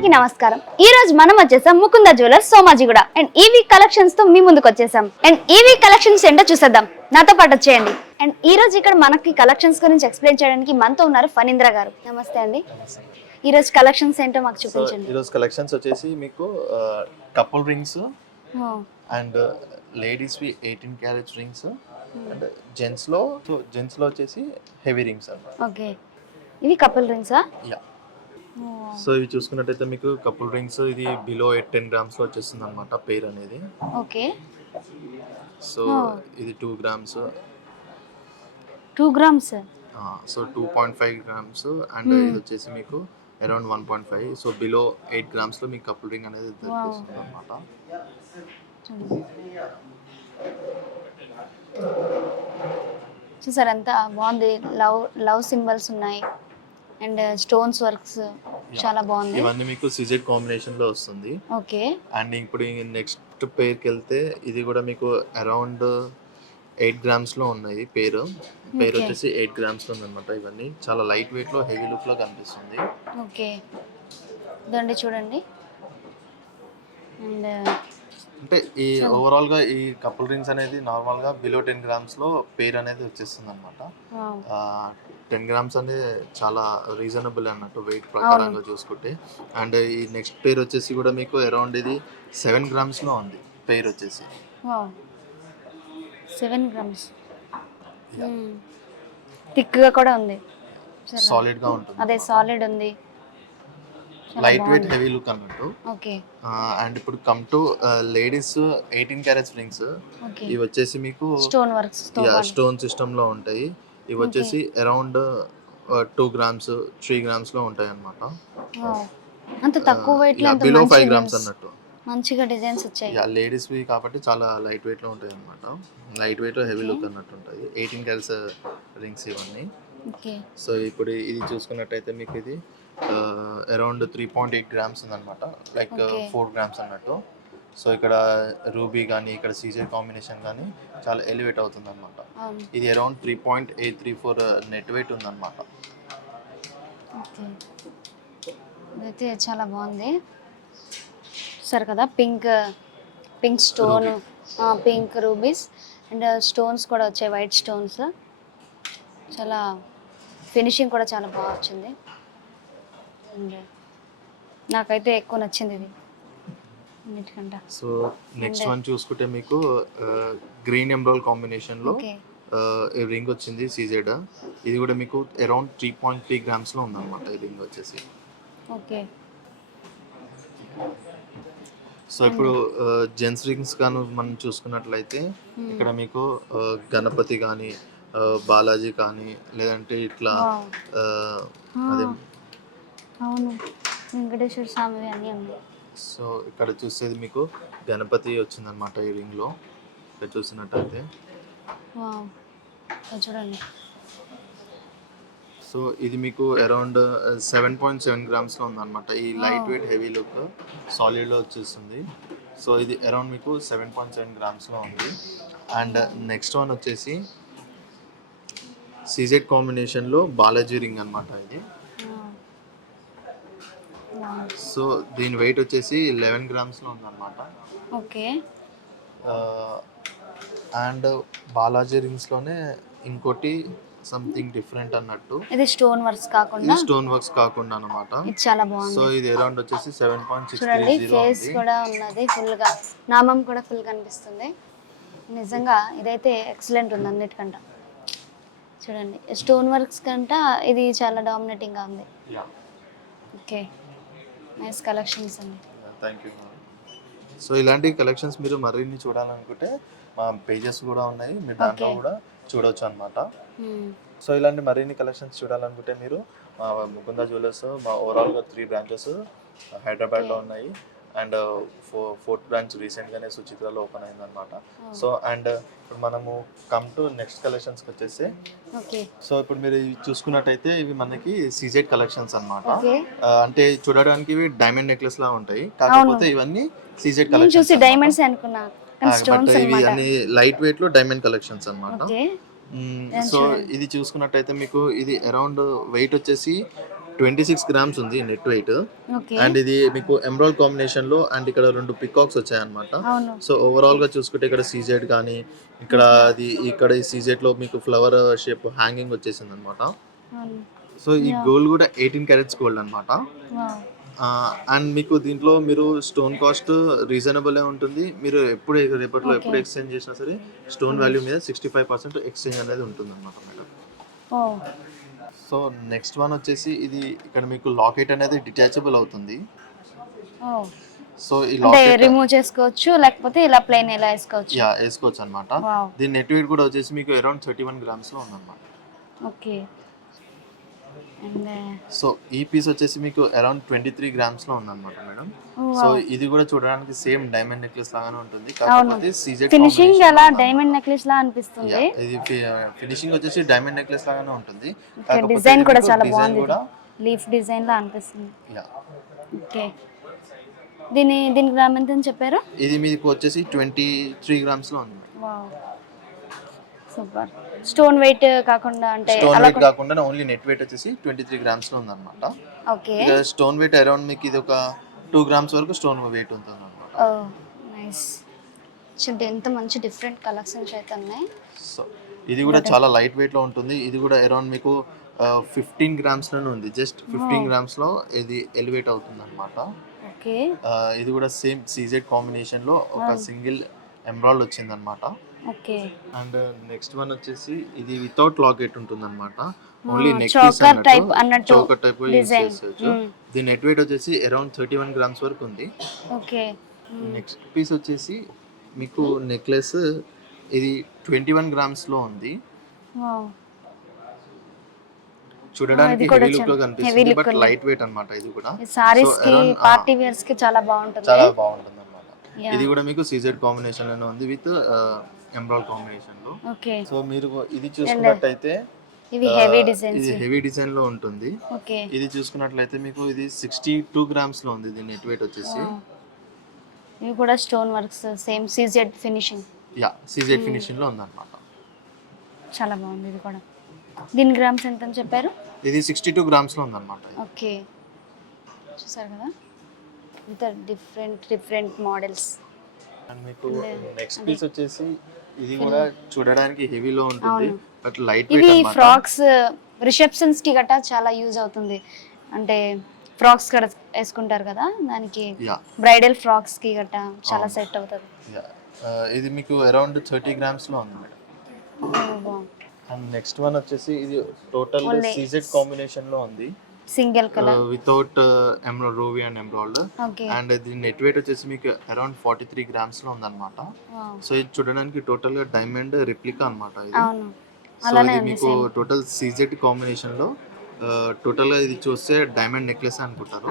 అందరికీ నమస్కారం. ఈ రోజు మనం వచ్చేసాం ముకుంద జ్యువెలర్స్ సోమాజిగూడ. అండ్ ఈవీ కలెక్షన్స్తో మీ ముందుకు వచ్చేసాం. అండ్ ఈవీ కలెక్షన్స్ ఏంటో చూసేద్దాం. నాతో పాటు వచ్చేయండి. అండ్ ఈ రోజు ఇక్కడ మనకి కలెక్షన్స్ గురించి ఎక్స్ప్లెయిన్ చేయడానికి మనతో ఉన్నారు ఫణీంద్ర గారు. నమస్తే అండి. ఈ రోజు కలెక్షన్స్ ఏంటో మాకు చూపించండి. ఈరోజు కలెక్షన్స్ వచ్చేసి మీకు కపుల్ రింగ్స్ అండ్ లేడీస్వి ఎయిటీన్ క్యారెట్ రింగ్స్ అండ్ జెంట్స్లో సో జెంట్స్లో వచ్చేసి హెవీ రింగ్స్ అన్నమాట. ఓకే. ఇవి కపుల్ రింగ్సా యా సో ఇవి చూసుకున్నట్టయితే మీకు కపుల్ రింగ్స్ ఇది బిలో టెన్ గ్రామ్స్లో వచ్చేస్తుంది అనమాట పేర్ అనేది. Okay so Oh. ఇది two grams two grams so two point five grams and. ఇది వచ్చేసి మీకు around one point five so below eight గ్రామ్స్లో మీకు కపుల్ రింగ్ అనేది దొరికిస్తుంది అనమాట చూసారు ఎంత బాగుంది? లవ్ లవ్ సింబల్స్ ఉన్నాయి. అండ్ స్టోన్స్ వర్క్స్ చాలా బాగుంది ఇవన్నీ మీకు సిజెడ్ కాంబినేషన్లో వస్తుంది. ఓకే. అండ్ ఇప్పుడు నెక్స్ట్ పేర్కి వెళ్తే ఇది కూడా మీకు అరౌండ్ ఎయిట్ గ్రామ్స్లో ఉన్నాయి పేరు. పేరు. వచ్చేసి ఎయిట్ గ్రామ్స్లో ఉందన్నమాట ఇవన్నీ. చాలా లైట్ వెయిట్లో హెవీ లుక్లో కనిపిస్తుంది. ఓకే. ఇదండి చూడండి. అండ్ అంటే ఈ ఓవరాల్గా ఈ కపుల్ రింగ్స్ అనేది నార్మల్గా బిలో టెన్ గ్రామ్స్లో పేరు అనేది వచ్చేస్తుంది అనమాట టెన్ గ్రామ్స్ అనేది చాలా రీజనబుల్ అన్నట్టు వెయిట్ ప్రకారంగా చూసుకుంటే. అండ్ ఈ నెక్స్ట్ పేరు వచ్చేసి కూడా మీకు అరౌండ్ ఇది సెవెన్ గ్రామ్స్లో ఉంది పేరు వచ్చేసి. సెవెన్ గ్రామ్స్ థిక్గా కూడా ఉంది. చాలా- సాలిడ్గా ఉంటుంది. అదే సాలిడ్ ఉంది. Light weight. హెవీ లుక్ అన్నట్టు. ఓకే. అండ్ ఇప్పుడు come to ladies eighteen carats rings ఇవి వచ్చేసి మీకు స్టోన్ వర్క్స్. స్టోన్ సిస్టమ్లో ఉంటాయి. ఇవి వచ్చేసి అరౌండ్ టూ గ్రామ్స్ త్రీ గ్రామ్స్లో ఉంటాయి Wow. అంత తక్కువ వెయిట్లో అంత బిలో ఫైవ్ గ్రామ్స్ అన్నట్టు. మంచిగా డిజైన్స్ వచ్చాయి. యా లేడీస్ వి కాబట్టి చాలా లైట్ వెయిట్లో ఉంటాయి అనమాట లైట్ వెయిట్ హెవీ లుక్ అన్నట్టు ఉంటాయి. ఎయిటీన్ క్యారెట్స్ రింగ్స్ ఇవన్నీ. ఓకే. సో ఇప్పుడు ఇది చూసుకున్నట్టయితే మీకు ఇది around three point eight grams ఉందన్నమాట. లైక్. ఫోర్ గ్రామ్స్ అన్నట్టు. సో ఇక్కడ రూబీ కానీ ఇక్కడ సీజర్ కాంబినేషన్ కానీ చాలా ఎలివేట్ అవుతుంది అనమాట అవును ఇది around three point eight three four net weight ఉందన్నమాట. ఇదైతే చాలా బాగుంది. సరే కదా pink pink stone pink rubies and stones కూడా వచ్చాయి వైట్ స్టోన్స్ చాలా ఫినిషింగ్ కూడా చాలా బాగా వచ్చింది. నాకైతే ఎక్కువ నచ్చింది ఇది. అన్నిటికంటే. సో నెక్స్ట్ వన్ చూసుకుంటే మీకు గ్రీన్ ఎమ్రోల్ కాంబినేషన్లో ఓకే. రింగ్ వచ్చింది సీజెడ్ ఇది కూడా మీకు అరౌండ్ త్రీ పాయింట్ త్రీ గ్రామ్స్లో ఉందన్నమాట ఈ రింగ్ వచ్చేసి. ఓకే. సో ఇప్పుడు జెంట్స్ రింగ్స్ గాను మనం చూసుకున్నట్లయితే ఇక్కడ మీకు గణపతి కానీ బాలాజీ కానీ లేదంటే ఇట్లా అదే అవును. వెంకటేశ్వర స్వామి అన్నీ ఉన్నాయి సో ఇక్కడ చూసేది మీకు గణపతి వచ్చిందనమాట ఈ రింగ్లో ఇక్కడ చూసినట్టయితే. చూడండి. సో ఇది మీకు అరౌండ్ సెవెన్ పాయింట్ సెవెన్ గ్రామ్స్లో ఉందన్నమాట. ఈ లైట్. వెయిట్ హెవీ లుక్ సాలిడ్లో వచ్చేస్తుంది సో ఇది అరౌండ్ మీకు సెవెన్ పాయింట్ సెవెన్ గ్రామ్స్లో ఉంది. అండ్ నెక్స్ట్ వన్ వచ్చేసి సీజెడ్ కాంబినేషన్లో బాలాజీ రింగ్ అనమాట ఇది. సో దీని వెయిట్ వచ్చేసి లెవెన్ గ్రామ్స్లో ఉందన్నమాట. ఓకే. అండ్ బాలాజీ రింగ్స్లోనే ఇంకోటి సంథింగ్ డిఫరెంట్ అన్నట్టు. ఇది స్టోన్ వర్క్స్ కాకుండా? స్టోన్ వర్క్స్ కాకుండా అనమాట ఇది చాలా సో బాగుంది ఇది అరౌండ్ వచ్చేసి సెవెన్ పాయింట్ సిక్స్ చూడండి త్రీ జీరో ఫేస్ కూడా ఉన్నది ఫుల్గా. నామం కూడా ఫుల్ కనిపిస్తుంది. నిజంగా ఇదైతే ఎక్సలెంట్ ఉంది అన్నిటికంట. చూడండి స్టోన్ వర్క్స్ కంట ఇది చాలా డామినేటింగ్గా ఉంది. ఓకే. నైస్ కలెక్షన్స్ అండి థ్యాంక్ యూ సో ఇలాంటి కలెక్షన్స్ మీరు మరిన్ని చూడాలనుకుంటే మా పేజెస్ కూడా ఉన్నాయి మీరు దాంట్లో. కూడా చూడొచ్చు అనమాట Hmm. సో ఇలాంటి మరిన్ని కలెక్షన్స్ చూడాలనుకుంటే మీరు మా ముకుంద జ్యువెలర్స్ మా ఓవరాల్గా త్రీ బ్రాంచెస్ హైదరాబాద్లో. ఉన్నాయి అండ్ ఫో ఫోర్త్ బ్రాంచ్ రీసెంట్గానే సుచిత్రలో ఓపెన్ అయిందనమాట Oh. సో అండ్ ఇప్పుడు మనము కమ్ టు నెక్స్ట్ కలెక్షన్స్కి వచ్చేసి సో ఇప్పుడు మీరు చూసుకున్నట్టయితే ఇవి మనకి సీజెడ్ కలెక్షన్స్ ఆ, అంటే చూడడానికి ఇవి డైమండ్ నెక్లెస్ లా ఉంటాయి. కాకపోతే ఇవన్నీ సీజెడ్ కలెక్షన్స్ డైమండ్స్ అనుకున్నా బట్ ఇవి అన్ని లైట్ వెయిట్లో డైమండ్ కలెక్షన్స్ నేను సో. ఇది చూసుకున్నట్టయితే మీకు ఇది అరౌండ్ వెయిట్ వచ్చేసి ట్వంటీ సిక్స్ గ్రామ్స్ ఉంది నెట్ వెయిట్. అండ్ ఇది మీకు ఎమరాల్డ్ కాంబినేషన్లో అండ్ ఇక్కడ రెండు పికాక్స్ వచ్చాయన్నమాట. అవును. సో ఓవరాల్గా చూసుకుంటే ఇక్కడ సీజెడ్ కానీ ఇక్కడ అది ఇక్కడ ఈ సీజెడ్లో మీకు ఫ్లవర్ షేప్ హ్యాంగింగ్ వచ్చేసింది అనమాట సో ఈ గోల్డ్ కూడా ఎయిటీన్ క్యారెట్స్ గోల్డ్ అనమాట అండ్ మీకు దీంట్లో మీరు స్టోన్ కాస్ట్ రీజనబుల్ ఉంటుంది. మీరు ఎప్పుడు రేపట్లో ఎప్పుడు. ఎక్స్చేంజ్ చేసినా సరే స్టోన్ వాల్యూ మీద సిక్స్టీ ఫైవ్ పర్సెంట్ ఎక్స్చేంజ్ అనేది ఉంటుంది అనమాట మేడం సో నెక్స్ట్ వన్ వచ్చేసి ఇది ఇక్కడ మీకు లాకెట్ అనేది డిటాచబుల్ అవుతుంది. సో ఈ లాకెట్ రిమూవ్ చేసుకోవచ్చు లేకపోతే ఇలా ప్లెయిన్ ఇలా వేసుకోవచ్చు? యా వేసుకోవచ్చు అనమాట వావ్. దీని నెట్ వెయిట్ కూడా వచ్చేసి మీకు అరౌండ్ థర్టీ వన్ గ్రామ్స్లో ఉందన్నమాట. ఓకే. సో ఈ పీస్ వచ్చేసి మీకు అరౌండ్ ట్వంటీ త్రీ గ్రామ్స్లో ఉందన్నమాట మేడం. సో ఇది కూడా చూడడానికి సేమ్ డైమండ్ నెక్లెస్ లాగానే ఉంటుంది. కాకపోతే సీజెడ్ ఫినిషింగ్ అలా డైమండ్ నెక్లెస్ లా అనిపిస్తుంది? ఇది ఫినిషింగ్ వచ్చేసి డైమండ్ నెక్లెస్ లాగానే ఉంటుంది. డిజైన్ కూడా చాలా బాగుంది. లీఫ్ డిజైన్ లా అనిపిస్తుంది. ఓకే. దీని దీని గ్రామ్ ఎంత అని చెప్పారు? ఇది మీకు వచ్చేసి ట్వంటీ త్రీ గ్రామ్స్లో ఉంది. వావ్. సూపర్. స్టోన్ వెయిట్ కాకుండా అంటే స్టోన్ వెయిట్ కాకుండా ఓన్లీ నెట్ వెయిట్ వచ్చేసి ట్వంటీ త్రీ గ్రామ్స్లో ఉందన్నమాట. ఓకే. స్టోన్ వెయిట్ అరౌండ్ మీకు ఇది ఒక టూ గ్రామ్స్ వరకు స్టోన్ వెయిట్ ఉంటుంది అనమాట నైస్. చూడండి ఎంత మంచి డిఫరెంట్ కలెక్షన్స్ అయితే ఉన్నాయి. సో ఇది కూడా చాలా లైట్ వెయిట్లో ఉంటుంది. ఇది కూడా అరౌండ్ మీకు ఫిఫ్టీన్ గ్రామ్స్లోనే ఉంది. జస్ట్ ఫిఫ్టీన్ గ్రామ్స్లో ఇది ఎలివేట్ అవుతుంది అనమాట ఓకే ఇది కూడా సేమ్ సీజెడ్ కాంబినేషన్లో ఒక సింగిల్ ఎంబ్రాయిడ్ వచ్చింది అనమాట ఓకే. అండ్ నెక్స్ట్ వన్ వచ్చేసి ఇది వితౌట్ లాకెట్ ఉంటుంది అనమాట ఓన్లీ నెక్ choker type అన్నట్టు చోకర్ టైప్. చేసుకోవచ్చు Mm. దీని నెట్ వెయిట్ వచ్చేసి అరౌండ్ థర్టీ వన్ గ్రామ్స్ వరకు ఉంది. ఓకే. నెక్స్ట్ పీస్ వచ్చేసి మీకు నెక్లెస్ ఇది ట్వంటీ వన్ గ్రామ్స్లో ఉంది. వావ్. చూడడానికి హెవీ లుక్లో కనిపిస్తుంది బట్. లైట్ వెయిట్ అన్నమాట ఇది కూడా. సారీస్కి పార్టీ వేర్స్కి చాలా బాగుంటుంది. చాలా బాగుంటుంది Yeah. ఇది కూడా మీకు సీజెడ్ కాంబినేషన్లోనే ఉంది విత్ ఎంబ్రాయిడ్ కాంబినేషన్లో. ఓకే. సో మీరు ఇది చూసుకున్నట్టయితే ఆ, హెవీ డిజైన్స్ ఇది హెవీ డిజైన్లో ఉంటుంది. ఓకే. ఇది చూసుకున్నట్లయితే మీకు ఇది సిక్స్టీ టూ గ్రామ్స్లో ఉంది దీని నెట్ వెయిట్ వచ్చేసి. ఇవి కూడా stone works same CZ finishing yeah Hmm. CZ ఫినిషింగ్లో ఉందన్నమాట. చాలా బాగుంది ఇది కూడా. దీని గ్రామ్స్ ఎంత అని చెప్పారు? ఇది సిక్స్టీ టూ గ్రామ్స్లో ఉందన్నమాట ఇది. ఓకే. చూసారు కదా? ఇంత డిఫరెంట్ డిఫరెంట్ మోడల్స్ అండ్ మీకు నెక్స్ట్ పీస్ వచ్చేసి ఇది కూడా చూడడానికి హెవీలో ఉంటుంది అవును. బట్ లైట్ ఇవి అన్నమాట. ఫ్రాక్స్ రిసెప్షన్స్కి గట్టా చాలా యూజ్ అవుతుంది. అంటే ఫ్రాక్స్ కూడా వేసుకుంటారు కదా దానికి బ్రైడల్ ఫ్రాక్స్కి గట్టా చాలా సెట్ అవుతుంది. యా ఇది మీకు అరౌండ్ థర్టీ గ్రామ్స్లో ఉంది మేడం. అండ్ నెక్స్ట్ వన్ వచ్చేసి ఇది టోటల్ సీజెడ్ కాంబినేషన్లో ఉంది. Single colour. Without ruby and emerald okay and ఇది నెట్ వెయిట్ వచ్చేసి మీకు అరౌండ్ ఫార్టీ త్రీ గ్రామ్స్లో ఉందన్నమాట. సో ఇది చూడడానికి టోటల్గా డైమండ్ రిప్లికా అన్నమాట ఇది. అవును. సో అలానే ఇది మీకు టోటల్ సీజెడ్ కాంబినేషన్లో టోటల్గా ఇది చూస్తే డైమండ్ నెక్లెస్ అనుకుంటారు.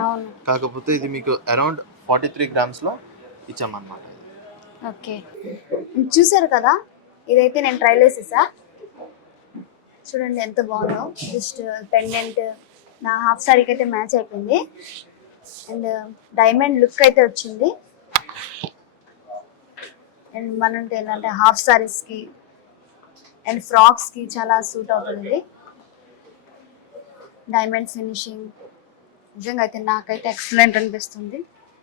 కాకపోతే ఇది మీకు అరౌండ్ ఫార్టీ త్రీ గ్రామ్స్లో ఇచ్చామన్నమాట. ఓకే చూసారు కదా? ఇదైతే నేను ట్రైల్ వేసేసా చూడండి ఎంత బాగుందో. జస్ట్ పెండెంట్ నా హాఫ్ సారీకి అయితే మ్యాచ్ అయిపోయింది. అండ్ డైమండ్ లుక్ అయితే వచ్చింది. అండ్ మనం ఏంటంటే హాఫ్ సారీస్కి అండ్ ఫ్రాక్స్కి చాలా సూట్ అవుతుంది. డైమండ్ ఫినిషింగ్ నిజంగా అయితే నాకైతే ఎక్సలెంట్ అనిపిస్తుంది.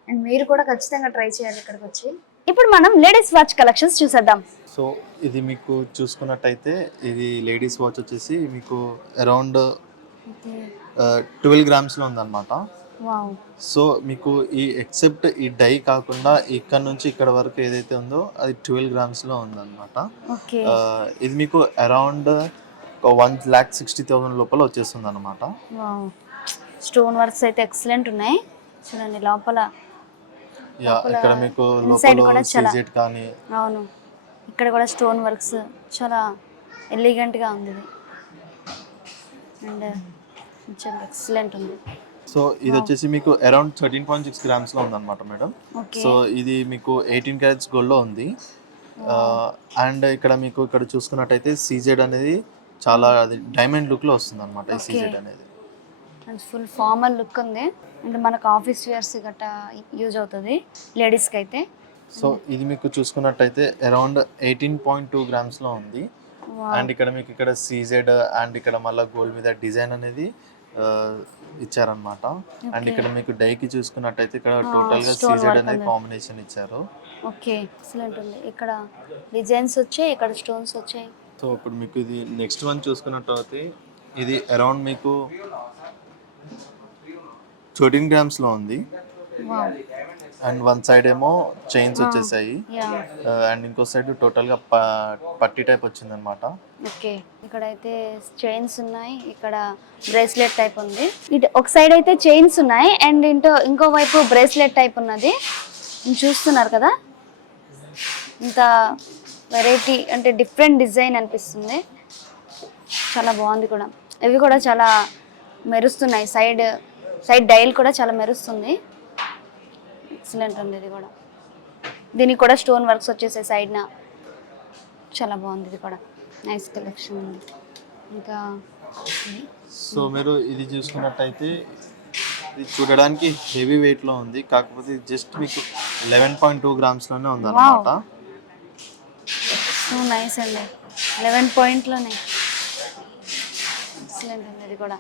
అండ్ మీరు కూడా ఖచ్చితంగా ట్రై చేయాలి ఇక్కడికి వచ్చి. ఇప్పుడు మనం లేడీస్ వాచ్ కలెక్షన్స్ చూసేద్దాం. సో ఇది మీకు చూసుకున్నట్టయితే ఇది లేడీస్ వాచ్ వచ్చేసి మీకు అరౌండ్ ట్వెల్వ్ గ్రామ్స్లో ఉందన్నమాట సో మీకు ఈ ఎక్సెప్ట్ ఈ డై కాకుండా ఇక్కడ నుంచి ఇక్కడ వరకు ఏదైతే ఉందో అది ట్వెల్వ్ గ్రామ్స్లో ఉందన్నమాట ఇది మీకు around one lakh sixty thousand లోపల వచ్చేస్తుంది అనమాట స్టోన్ వర్క్స్ అయితే ఎక్సలెంట్ ఉన్నాయి. చూడండి లోపల. యా ఇక్కడ మీకు లోపల సీజెట్ కానీ అవును. ఇక్కడ కూడా స్టోన్ వర్క్స్ చాలా ఎలిగెంట్గా ఉంది. అండ్ కొంచెం ఎక్సలెంట్ ఉంది. సో ఇది వచ్చేసి మీకు అరౌండ్ థర్టీన్ పాయింట్ సిక్స్ గ్రామ్స్లో ఉందన్నమాట మేడం. సో ఇది మీకు ఎయిటీన్ క్యారెట్స్ గోల్డ్లో ఉంది. అండ్ ఇక్కడ మీకు ఇక్కడ చూసుకున్నట్టయితే సీజెడ్ అనేది చాలా అది డైమండ్ లుక్లో వస్తుంది అనమాట. సీజెడ్ అనేది. అండ్ ఫుల్ ఫార్మల్ లుక్ ఉంది. అండ్ మనకు ఆఫీస్ వేర్స్ గట్టా యూజ్ అవుతుంది లేడీస్కి అయితే. సో ఇది మీకు చూసుకున్నట్టయితే అరౌండ్ ఎయిటీన్ పాయింట్ టూ గ్రామ్స్లో ఉంది. అండ్ ఇక్కడ మీకు ఇక్కడ సీజెడ్ అండ్ ఇక్కడ మళ్ళీ గోల్డ్ మీద డిజైన్ అనేది ఇచ్చారనమాట అండ్. ఇక్కడ మీకు డైకి చూసుకున్నట్టయితే ఇక్కడ టోటల్గా సీజెడ్ అనేది. కాంబినేషన్ ఇచ్చారు. ఓకే ఎక్సలెంట్ ఉంది. ఇక్కడ డిజైన్స్ వచ్చాయి ఇక్కడ స్టోన్స్ వచ్చాయి. సో ఇప్పుడు మీకు ఇది నెక్స్ట్ వన్ చూసుకున్నట్టయితే ఇది అరౌండ్ మీకు థర్టీన్ గ్రామ్స్లో ఉంది. వావ్. అండ్ వన్ సైడ్ ఏమో చైన్స్ వచ్చేసాయి. అండ్ ఇంకో సైడ్ టోటల్గా పట్టి టైప్ వచ్చిందనమాట ఓకే. ఇక్కడైతే చైన్స్ ఉన్నాయి. ఇక్కడ బ్రేస్లెట్ టైప్ ఉంది. ఇటు ఒక సైడ్ అయితే చైన్స్ ఉన్నాయి. అండ్ ఇంటో ఇంకో వైపు బ్రేస్లెట్ టైప్ ఉన్నది. చూస్తున్నారు కదా? ఇంత వెరైటీ అంటే డిఫరెంట్ డిజైన్ అనిపిస్తుంది. చాలా బాగుంది కూడా. ఇవి కూడా చాలా మెరుస్తున్నాయి. సైడ్ సైడ్ డైల్ కూడా చాలా మెరుస్తుంది. ఎక్సలెంట్ ఉంది ఇది కూడా. దీనికి కూడా స్టోన్ వర్క్స్ వచ్చేసాయి సైడ్న చాలా బాగుంది ఇది కూడా. నైస్ కలెక్షన్ ఉంది. ఇంకా. సో మీరు ఇది చూసుకున్నట్టయితే ఇది చూడడానికి హెవీ వెయిట్లో ఉంది. కాకపోతే జస్ట్ మీకు లెవెన్ పాయింట్ టూ గ్రామ్స్లోనే ఉంది అనమాట సో నైస్ అండి. లెవెన్ ఎక్సలెంట్ ఉంది ఇది కూడా.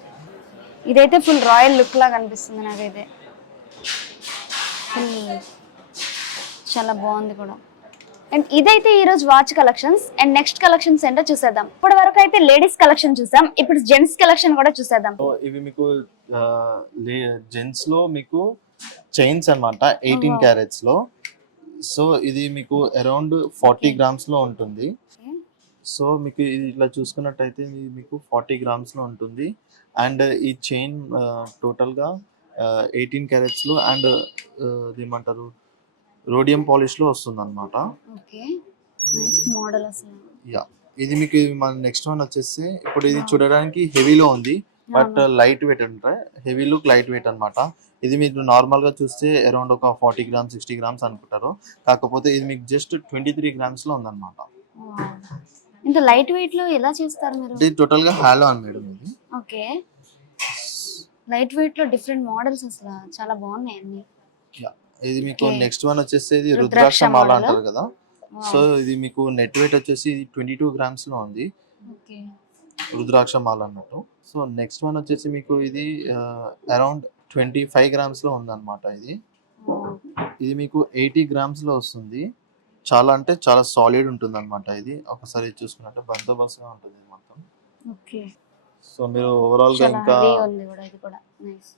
ఇదైతే ఫుల్ రాయల్ లుక్ లాగా అనిపిస్తుంది నాకైతే. ఫుల్ చాలా బాగుంది కూడా. అండ్ ఇదైతే ఈ రోజు watch collections and next collections ఏంటో చూసేద్దాం. ఇప్పటి వరకు అయితే లేడీస్ కలెక్షన్ చూసాం. ఇప్పుడు జెంట్స్ కలెక్షన్ కూడా చూసేద్దాం. ఇవి మీకు జెంట్స్లో మీకు చైన్స్ అన్నమాట ఎయిటీన్. క్యారెట్స్లో. సో ఇది మీకు అరౌండ్ ఫార్టీ గ్రామ్స్లో ఉంటుంది. సో మీకు ఇది ఇట్లా చూసుకున్నట్టయితే మీకు ఫార్టీ గ్రామ్స్లో ఉంటుంది. అండ్ ఈ చైన్ టోటల్గా ఎయిటీన్ క్యారెట్స్లో అండ్ ఏమంటారు రోడియం పాలిష్లో వస్తుంది అనమాట యా ఇది మీకు మన నెక్స్ట్ వన్ వచ్చేసి ఇప్పుడు ఇది చూడడానికి హెవీలో ఉంది బట్ లైట్ వెయిట్ అంటే హెవీ లుక్ లైట్ వెయిట్ అన్నమాట. ఇది మీరు నార్మల్గా చూస్తే అరౌండ్ ఒక ఫార్టీ గ్రామ్స్ సిక్స్టీ గ్రామ్స్ అనుకుంటారు. కాకపోతే ఇది మీకు జస్ట్ ట్వంటీ త్రీ గ్రామ్స్లో ఉందన్నమాట. ఇంత లైట్ వెయిట్లో ఎలా చేస్తారు మీరు? ఇది టోటల్గా హాలో అని మేడం ఇది. ఓకే. లైట్ వెయిట్లో డిఫరెంట్ మోడల్స్ అసలు చాలా బాగున్నాయి అన్ని. ఇది మీకు. నెక్స్ట్ వన్ వచ్చేసి ఇది రుద్రాక్ష మాల. అంటారు కదా. సో ఇది మీకు నెట్ వెయిట్ వచ్చేసి ట్వంటీ టూ గ్రామ్స్లో ఉంది ఓకే రుద్రాక్ష మాల అన్నట్టు సో నెక్స్ట్ వన్ వచ్చేసి మీకు ఇది అరౌండ్ ట్వంటీ ఫైవ్ గ్రామ్స్లో ఉందన్నమాట ఇది Wow. ఇది మీకు ఎయిటీ గ్రామ్స్లో వస్తుంది చాలా అంటే చాలా సాలిడ్ ఉంటుంది అనమాట ఇది ఒకసారి చూసుకున్నట్టే బందోబస్తుగా ఉంటుంది ఇది మొత్తం ఓకే సో మీరు ఓవరాల్గా ఇంకా heavy ఉంది కూడా ఇది కూడా. నైస్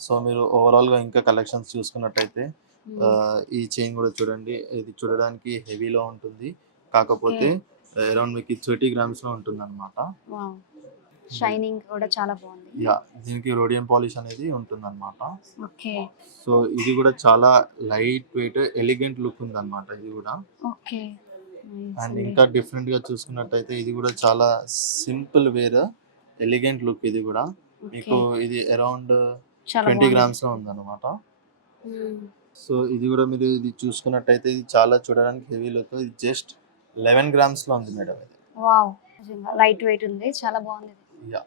సో మీరు ఓవరాల్గా ఇంకా కలెక్షన్స్ చూసుకున్నట్టయితే ఆ, ఈ చైన్ కూడా చూడండి. ఇది చూడడానికి హెవీలో ఉంటుంది. కాకపోతే అరౌండ్ మీకు థర్టీ గ్రామ్స్లో ఉంటుంది అనమాట షైనింగ్ కూడా చాలా బాగుంది. యా దీనికి రోడియం పాలిష్ అనేది ఉంటుంది అనమాట ఓకే సో ఇది కూడా చాలా లైట్ వెయిట్ ఎలిగెంట్ లుక్ ఉంది అనమాట ఇది కూడా. ఓకే అండ్ ఇంకా డిఫరెంట్గా చూసుకున్నట్టయితే ఇది కూడా చాలా సింపుల్ వేర్ ఎలిగెంట్ లుక్ ఇది కూడా. మీకు ఇది అరౌండ్ ట్వంటీ గ్రామ్స్లో ఉంది అనమాట సో ఇది కూడా మీరు ఇది చూసుకున్నట్టయితే ఇది చాలా చూడడానికి హెవీ లుక్. ఇది జస్ట్ లెవెన్ గ్రామ్స్లో ఉంది మేడం ఇది. వావ్. లైట్ వెయిట్ ఉంది. చాలా బాగుంది యా.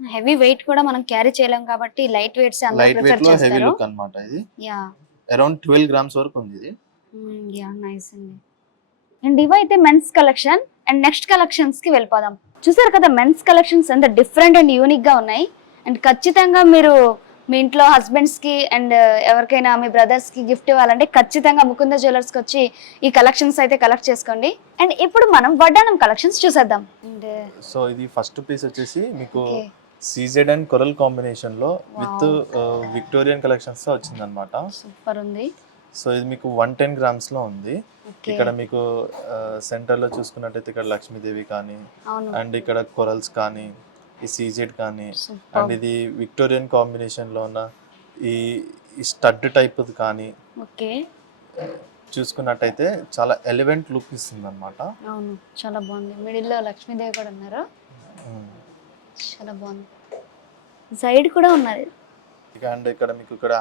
హెవీ వెయిట్ కూడా మనం క్యారీ చేయలేం కాబట్టి లైట్ వెయిట్స్ లైట్ వెయిట్లో హెవీ లుక్ అన్నమాట ఇది. యా. అరౌండ్ ట్వెల్వ్ గ్రామ్స్ వరకు ఉంది ఇది. యా నైస్ అండి. And men's collection. And next కలెక్షన్స్కి వెళ్ళిపోదాం. చూసారు కదా మెన్స్ కలెక్షన్స్ ఎంత డిఫరెంట్ అండ్ యూనిక్గా ఉన్నాయి. అండ్ ఖచ్చితంగా మీరు మీ ఇంట్లో హస్బెండ్స్కి అండ్ ఎవరికైనా మీ బ్రదర్స్కి గిఫ్ట్ ఇవ్వాలంటే ఖచ్చితంగా ముకుంద జ్యువెలర్స్కి వచ్చి ఈ కలెక్షన్స్ అయితే కలెక్ట్ చేసుకోండి. అండ్ ఇప్పుడు మనం వడ్డానం కలెక్షన్స్ చూసేద్దాం. అండ్ సో ఇది ఫస్ట్ పీస్ వచ్చేసి మీకు ఓకే. సీజెడ్ అండ్ కొరల్ కాంబినేషన్లో విత్ విక్టోరియన్ కలెక్షన్స్తో వచ్చింది అనమాట సూపర్ ఉంది. సో ఇది మీకు వన్ టెన్ గ్రామ్స్లో ఉంది. ఇక్కడ మీకు సెంటర్లో చూసుకున్నట్టయితే ఇక్కడ లక్ష్మీదేవి కానీ అండ్ ఇక్కడ కొరల్స్ కానీ ఈ సీజెడ్ కానీ అండ్ ఇది విక్టోరియన్ కాంబినేషన్లో ఉన్న ఈ ఈ స్టడ్ టైప్ కానీ చూసుకున్నట్టయితే చాలా ఎలివెంట్ లుక్ ఇస్తుంది అనమాట అవును చాలా బాగుంది. మిడిల్లో లక్ష్మీదేవి కూడా ఉన్నారు? చాలా బాగుంది. సైడ్ కూడా ఉన్నది. అండ్ ఇక్కడ మీకు ఇక్కడ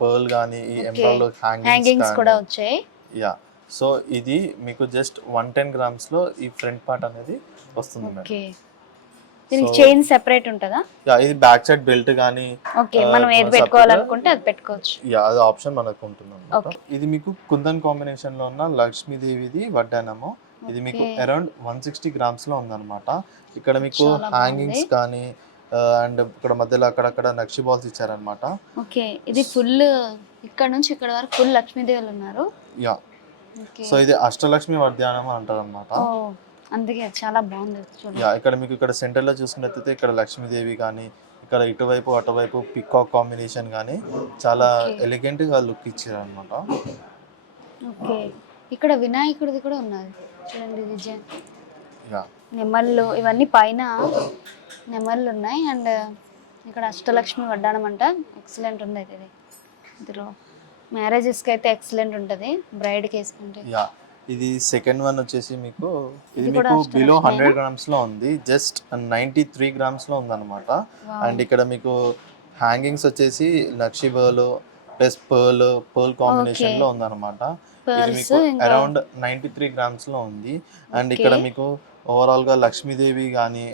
పర్ల్ కానీ ఈ. ఎంబ్రాయిడ్ హ్యాంగింగ్స్ కూడా వచ్చాయి. యా. సో ఇది మీకు జస్ట్ వన్ టెన్ గ్రామ్స్లో ఈ ఫ్రంట్ పార్ట్ అనేది వస్తుంది మేడం. ఓకే. దీనికి చైన్ సెపరేట్ ఉంటుందా? యా ఇది బ్యాక్ సైడ్ బెల్ట్ కానీ ఓకే మనం ఏది పెట్టుకోవాలనుకుంటే అది పెట్టుకోవచ్చు. యా అది ఆప్షన్ మనకు ఉంటుంది. ఇది మీకు కుందన్ కాంబినేషన్లో ఉన్న లక్ష్మీదేవిది వడ్డానము. ఇది మీకు. అరౌండ్ వన్ సిక్స్టీ గ్రామ్స్లో ఉందన్నమాట. ఇక్కడ మీకు హ్యాంగింగ్స్. కానీ అండ్ ఇక్కడ మధ్యలో అక్కడక్కడ నక్షి బాల్స్ ఇచ్చారనమాట ఓకే ఇది ఫుల్ ఇక్కడ నుంచి ఇక్కడ వరకు ఫుల్ లక్ష్మీదేవులు ఉన్నారు. యా. సో ఇది అష్టలక్ష్మి వడ్డానం అని అంటారు అనమాట ఓ అందుకే చాలా బాగుంది చూడండి. యా ఇక్కడ మీకు ఇక్కడ సెంటర్లో చూసుకున్నట్లయితే ఇక్కడ లక్ష్మీదేవి కానీ ఇక్కడ ఇటువైపు అటువైపు పికాక్ కాంబినేషన్ కానీ చాలా Okay. ఎలిగెంట్గా లుక్ ఇచ్చారు అనమాట ఓకే. ఇక్కడ వినాయకుడిది కూడా ఉన్నది. చూడండి విజయ్. యా. నెమళ్ళు ఇవన్నీ పైన నెమళ్ళు ఉన్నాయి అండ్ ఇక్కడ అష్టలక్ష్మి వడ్డానం అంట ఎక్సలెంట్ ఉంది అయితే ఇది ఇందులో మ్యారేజెస్కి అయితే ఎక్సలెంట్ ఉంటుంది బ్రైడ్కి వేసుకుంటే యా ఇది సెకండ్ వన్ వచ్చేసి మీకు ఇది మీకు? బిలో హండ్రెడ్ గ్రామ్స్లో ఉంది జస్ట్ నైన్టీ త్రీ గ్రామ్స్లో ఉందన్నమాట Wow. అండ్ ఇక్కడ మీకు హ్యాంగింగ్స్ వచ్చేసి నక్షి pearl plus pearl pearl combination. లో ఉందన్నమాట ఇది మీకు అరౌండ్ నైన్టీ త్రీ గ్రామ్స్లో ఉంది అండ్ ఇక్కడ. మీకు ఓవరాల్గా లక్ష్మీదేవి కానీ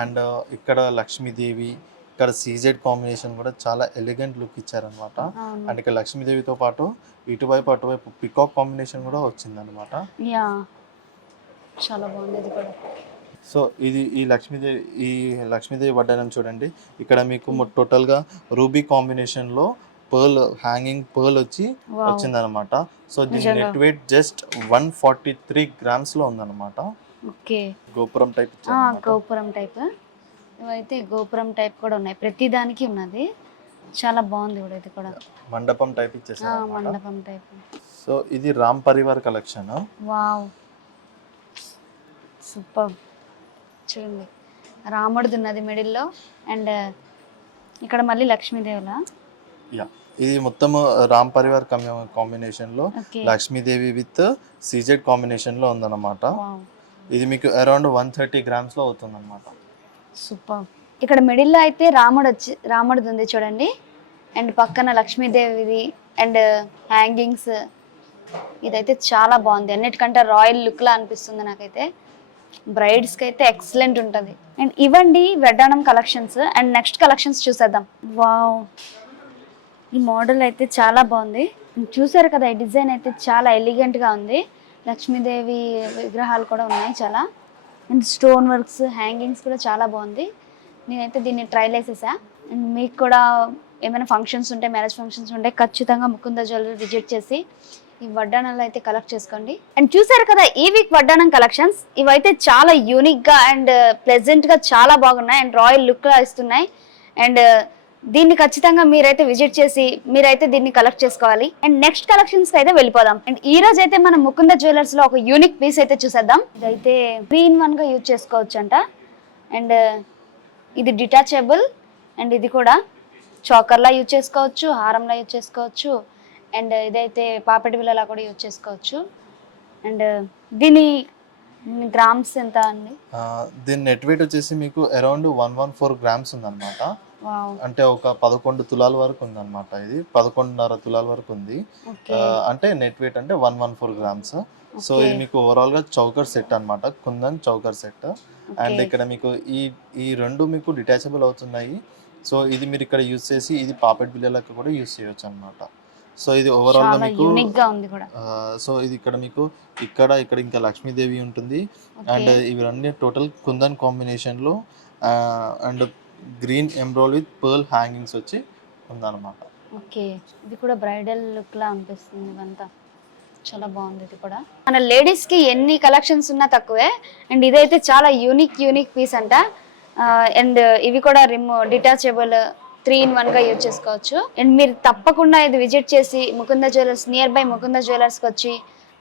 అండ్ ఇక్కడ లక్ష్మీదేవి ఇక్కడ సీజెడ్ కాంబినేషన్ కూడా చాలా ఎలిగెంట్ లుక్ ఇచ్చారనమాట అండ్ ఇక్కడ లక్ష్మీదేవితో పాటు ఇటువైపు అటువైపు పికాక్ కాంబినేషన్ కూడా వచ్చిందనమాట చాలా బాగుంది కూడా. సో ఇది ఈ లక్ష్మీదేవి ఈ లక్ష్మీదేవి వడ్డానం చూడండి. ఇక్కడ మీకు టోటల్గా రూబీ కాంబినేషన్లో పర్ల్ హ్యాంగింగ్ పర్ల్ వచ్చి. వచ్చిందనమాట సో దీని. Net weight just one forty three grams ఉందన్నమాట. ఓకే. గోపురం టైప్. గోపురం టైప్. ఇవైతే గోపురం టైప్ కూడా ఉన్నాయి. ప్రతి దానికి ఉన్నది. చాలా బాగుంది కూడా ఇది కూడా. మండపం టైప్ ఆ, ఇచ్చేసారు మండపం టైప్. సో ఇది Ram Parivar collection. Wow. Super. చూడండి. రాముడిది ఉన్నది మిడిల్లో. అండ్ ఇక్కడ మళ్ళీ లక్ష్మీదేవుల. యా. ఇది మొత్తం రామ్ పరివార్ కాంబినేషన్లో లక్ష్మీదేవి విత్ సీజెడ్ కాంబినేషన్లో ఉందన్నమాట ఇది మీకు అరౌండ్ వన్ థర్టీ గ్రామ్స్లో అవుతుంది అనమాట సూపర్. ఇక్కడ మిడిల్లో అయితే రాముడు వచ్చి రాముడిది ఉంది చూడండి. అండ్ పక్కన లక్ష్మీదేవిది అండ్ హ్యాంగింగ్స్. ఇదైతే చాలా బాగుంది. అన్నిటికంటే రాయల్ లుక్లా అనిపిస్తుంది నాకైతే. బ్రైడ్స్కి అయితే ఎక్సలెంట్ ఉంటుంది. అండ్ ఇవ్వండి వెడ్డానం కలెక్షన్స్. అండ్ నెక్స్ట్ కలెక్షన్స్ చూసేద్దాం. వావ్. ఈ మోడల్ అయితే చాలా బాగుంది. చూసారు కదా ఈ డిజైన్ అయితే చాలా ఎలిగెంట్గా ఉంది. లక్ష్మీదేవి విగ్రహాలు కూడా ఉన్నాయి చాలా. అండ్ స్టోన్ వర్క్స్ హ్యాంగింగ్స్ కూడా చాలా బాగుంది. నేనైతే దీన్ని ట్రైల్ వేసేసా అండ్ మీకు కూడా ఏమైనా ఫంక్షన్స్ ఉంటే మ్యారేజ్ ఫంక్షన్స్ ఉంటే ఖచ్చితంగా ముకుంద జ్యువెలరీ విజిట్ చేసి ఈ వడ్డాణాలు అయితే కలెక్ట్ చేసుకోండి. అండ్ చూసారు కదా ఈ వీక్ వడ్డానం కలెక్షన్స్ ఇవైతే చాలా యూనిక్గా అండ్ ప్లెజెంట్గా చాలా బాగున్నాయి. అండ్ రాయల్ లుక్లా ఇస్తున్నాయి. అండ్ దీన్ని ఖచ్చితంగా మీరైతే విజిట్ చేసి మీరైతే దీన్ని కలెక్ట్ చేసుకోవాలి. అండ్ నెక్స్ట్ కలెక్షన్స్ అయితే వెళ్ళిపోదాం. అండ్ ఈ రోజు అయితే మనం ముకుంద జ్యువెలర్స్లో ఒక యూనిక్ పీస్ అయితే చూసేద్దాం. ఇదైతే గ్రీన్ వన్గా యూజ్ చేసుకోవచ్చు అంట అండ్ uh, ఇది డిటాచబుల్ అండ్ ఇది కూడా చాకర్లా యూజ్ చేసుకోవచ్చు హారంలా యూజ్ చేసుకోవచ్చు. అండ్ uh, ఇదైతే పాపటి బిల్లలా కూడా యూజ్ చేసుకోవచ్చు. అండ్ uh, దీని గ్రామ్స్ ఎంత అండి? దీని నెట్ వెయిట్ వచ్చేసి మీకు around one one four grams ఉందన్నమాట. అంటే ఒక పదకొండు తులాల వరకు ఉందన్నమాట ఇది. పదకొండున్నర తులాల వరకు ఉంది. అంటే నెట్ వెయిట్ అంటే one one four grams. So. ఇది మీకు ఓవరాల్గా చౌకర్ సెట్ అన్నమాట. Kundan choker set. అండ్. ఇక్కడ మీకు ఈ ఈ రెండు మీకు డిటాచబుల్ అవుతున్నాయి. సో ఇది మీరు ఇక్కడ యూస్ చేసి ఇది పాపెట్ బిల్లలకు కూడా యూస్ చేయొచ్చు అన్నమాట. సో ఇది ఓవరాల్గా మీకు ఉంది సో ఇది ఇక్కడ మీకు ఇక్కడ ఇక్కడ ఇంకా లక్ష్మీదేవి ఉంటుంది. అండ్ ఓకే ఇవన్నీ టోటల్ కుందన్ కాంబినేషన్లో అండ్ గ్రీన్ ఎంబ్రోల్ విత్ పర్ల్ హ్యాంగింగ్స్ వచ్చి ఉందన్నమాట. ఓకే. ఇది కూడా బ్రైడల్ లుక్ లా అనిపిస్తుంది ఇదంతా. చాలా బాగుంది ఇది కూడా. మన లేడీస్కి ఎన్ని కలెక్షన్స్ ఉన్నా తక్కువే. అండ్ ఇదైతే చాలా యూనిక్ యూనిక్ పీస్ అంట. అండ్ ఇవి కూడా రిమ్ డిటాచబుల్ త్రీ ఇన్ వన్గా యూజ్ చేసుకోవచ్చు. అండ్ మీరు తప్పకుండా ఇది విజిట్ చేసి Mukunda jewellers nearby Mukunda జ్యువెలర్స్కి వచ్చి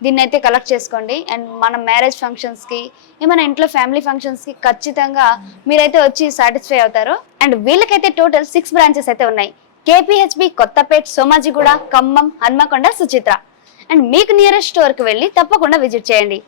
దీన్ని అయితే కలెక్ట్ చేసుకోండి. అండ్ మన మ్యారేజ్ ఫంక్షన్స్కి ఏమైనా ఇంట్లో ఫ్యామిలీ ఫంక్షన్స్కి ఖచ్చితంగా మీరైతే వచ్చి సాటిస్ఫై అవుతారు. అండ్ వీళ్ళకైతే టోటల్ సిక్స్ బ్రాంచెస్ అయితే ఉన్నాయి. కేపీహెచ్బి కొత్తపేట్ సోమాజిగూడ ఖమ్మం హన్మకొండ సుచిత్ర. అండ్ మీకు నియరెస్ట్ స్టోర్కి వెళ్ళి తప్పకుండా విజిట్ చేయండి.